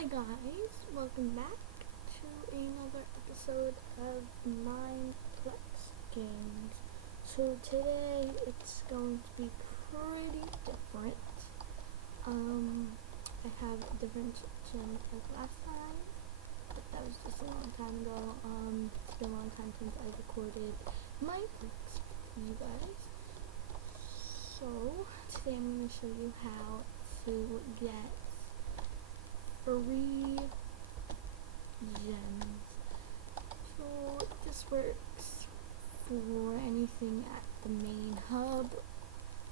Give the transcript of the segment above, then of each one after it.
Hi guys, welcome back to another episode of Mineplex Gems. So today it's going to be pretty different. I have a different gem as last time, but that was just a long time ago. It's been a long time since I recorded Mineplex for you guys. So today I'm going to show you how to get free gems. So this works for anything at the main hub.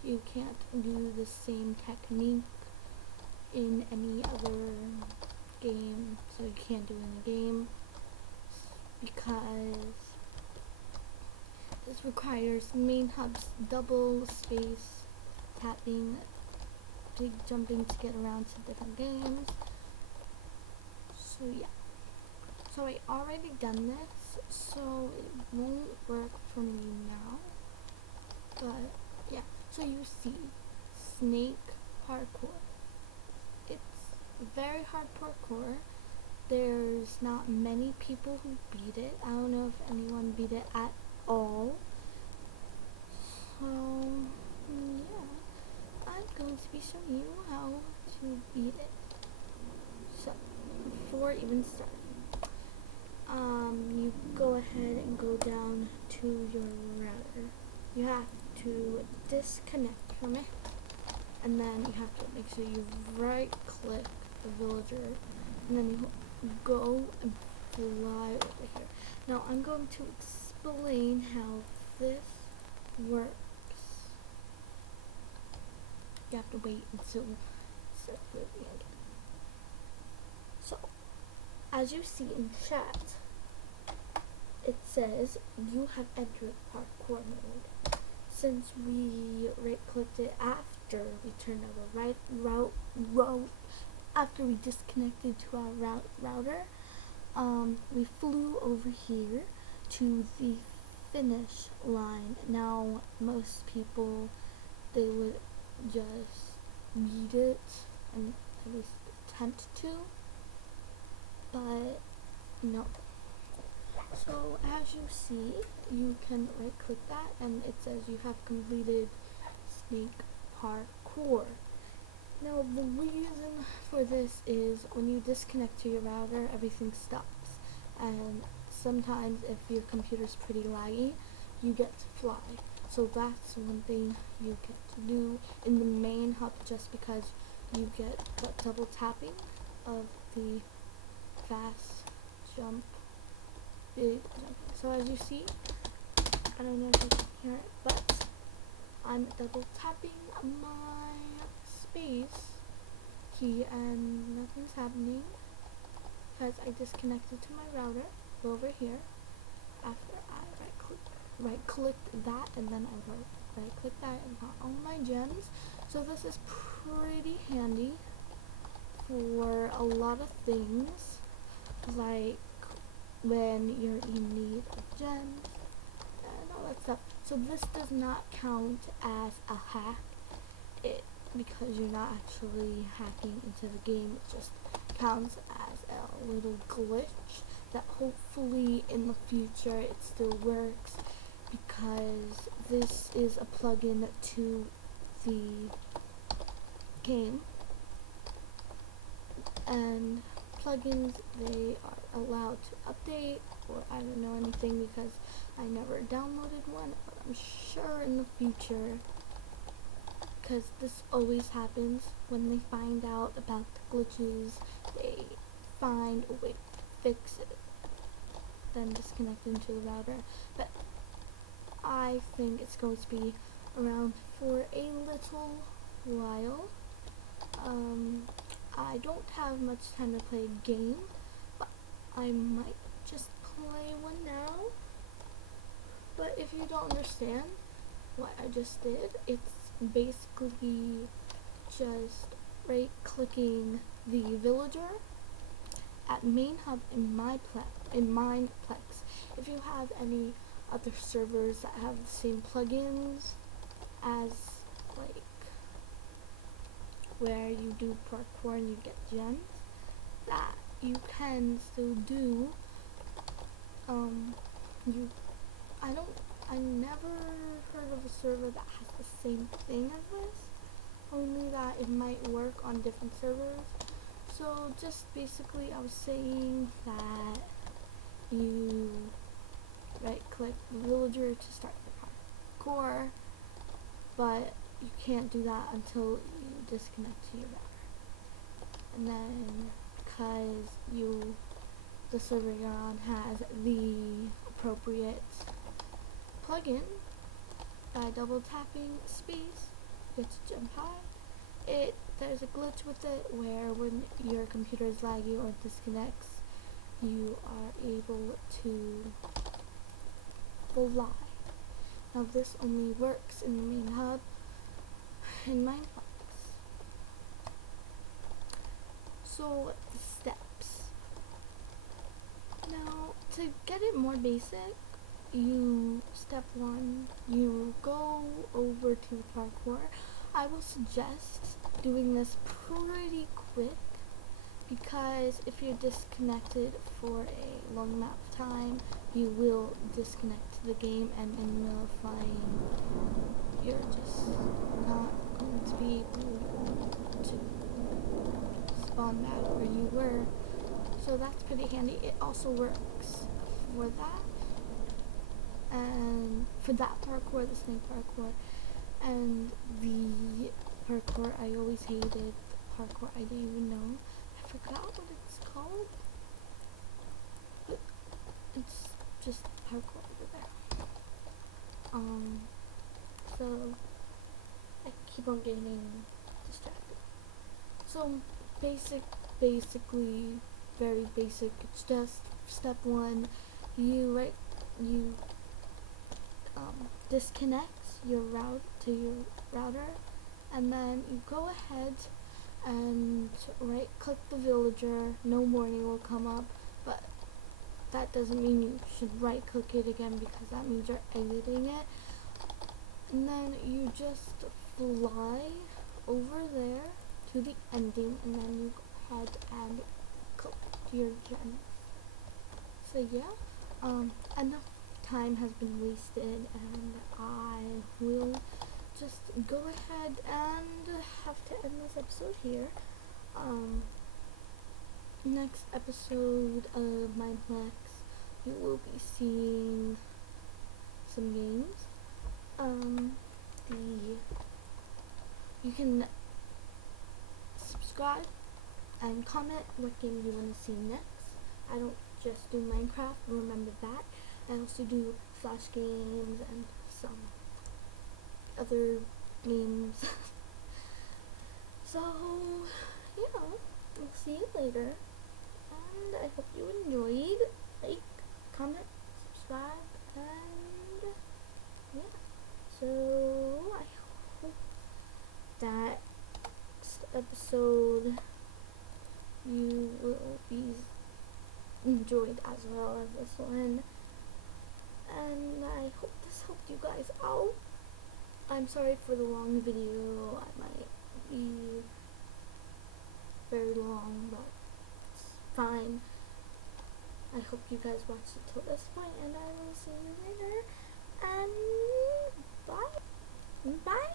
You can't do the same technique in any other game, so you can't do it in the game because this requires main hub's double space tapping, big jumping to get around to different games. So yeah, so I already done this, so it won't work for me now, but yeah. So you see, snake parkour. It's very hard parkour. There's not many people who beat it. I don't know if anyone beat it at all. So yeah, I'm going to be showing you how to beat it. So before even starting, you go ahead and go down to your router. You have to disconnect from it, and then you have to make sure you right click the villager, and then you go and fly over here. Now I'm going to explain how this works. You have to wait until it starts moving again. So as you see in chat, it says you have entered parkour mode. Since we right clicked it after we turned our after we disconnected to our router, we flew over here to the finish line. Now most people, they would just beat it and at least attempt to, but no. So as you see, you can right click that and it says you have completed snake parkour. Now the reason for this is when you disconnect to your router, everything stops, and sometimes if your computer's pretty laggy, you get to fly. So that's one thing you get to do in the main hub, just because you get that double tapping of the fast jump, big jumping. So as you see, I don't know if you can hear it, but I'm double tapping my space key and nothing's happening because I disconnected to my router over here after I right clicked that, and then I right clicked that and got all my gems. So this is pretty handy for a lot of things, like when you're in need of gems and all that stuff. So this does not count as a hack, because you're not actually hacking into the game. It just counts as a little glitch that hopefully in the future it still works, because this is a plugin to the game, and plugins, they are allowed to update, or I don't know anything because I never downloaded one, but I'm sure in the future, because this always happens when they find out about the glitches, they find a way to fix it, then disconnect into the router. But I think it's going to be around for a little while. I don't have much time to play a game, but I might just play one now. But if you don't understand what I just did, it's basically just right clicking the villager at main hub in Mineplex. If you have any other servers that have the same plugins as, like, where you do parkour and you get gems, that you can still do. I never heard of a server that has the same thing as this, only that it might work on different servers. So just basically I was saying that you right click the villager to start the parkour, but you can't do that until you disconnect to your router. And then because the server you're on has the appropriate plugin, by double tapping space you get to jump high. There's a glitch with it where when your computer is laggy or disconnects, you are able to fly. Now this only works in the main hub in Mineplex. So the steps. Now to get it more basic, step 1, you go over to parkour. I will suggest doing this pretty quick, because if you're disconnected for a long amount of time, you will disconnect the game, and in notifying, you're just not going to be able to spawn back where you were. So that's pretty handy. It also works for that, and for that parkour, the snake parkour, and the parkour I always hated, the parkour I didn't even know. I forgot what it's called, but it's just parkour over there. So I keep on getting distracted. So basically, very basic. It's just step 1. You disconnect your route to your router, and then you go ahead and right click the villager. No warning will come up, but that doesn't mean you should right click it again, because that means you're editing it. And then you just fly over there to the ending, and then you go ahead and collect your gems. So yeah, enough time has been wasted, and I will just go ahead and have to end this episode here. Next episode of Mineplex, you will be seeing some games. You can subscribe and comment what game you want to see next. I don't just do Minecraft, remember that. I also do Flash games and some other games. So, yeah, we'll see you later, and I hope you enjoyed. Like, comment, subscribe, and yeah. So, I hope that episode you will be enjoyed as well as this one, and I hope this helped you guys out. I'm sorry for the long video. I might be very long, but it's fine. I hope you guys watched it till this point, and I will see you later, and bye. Bye.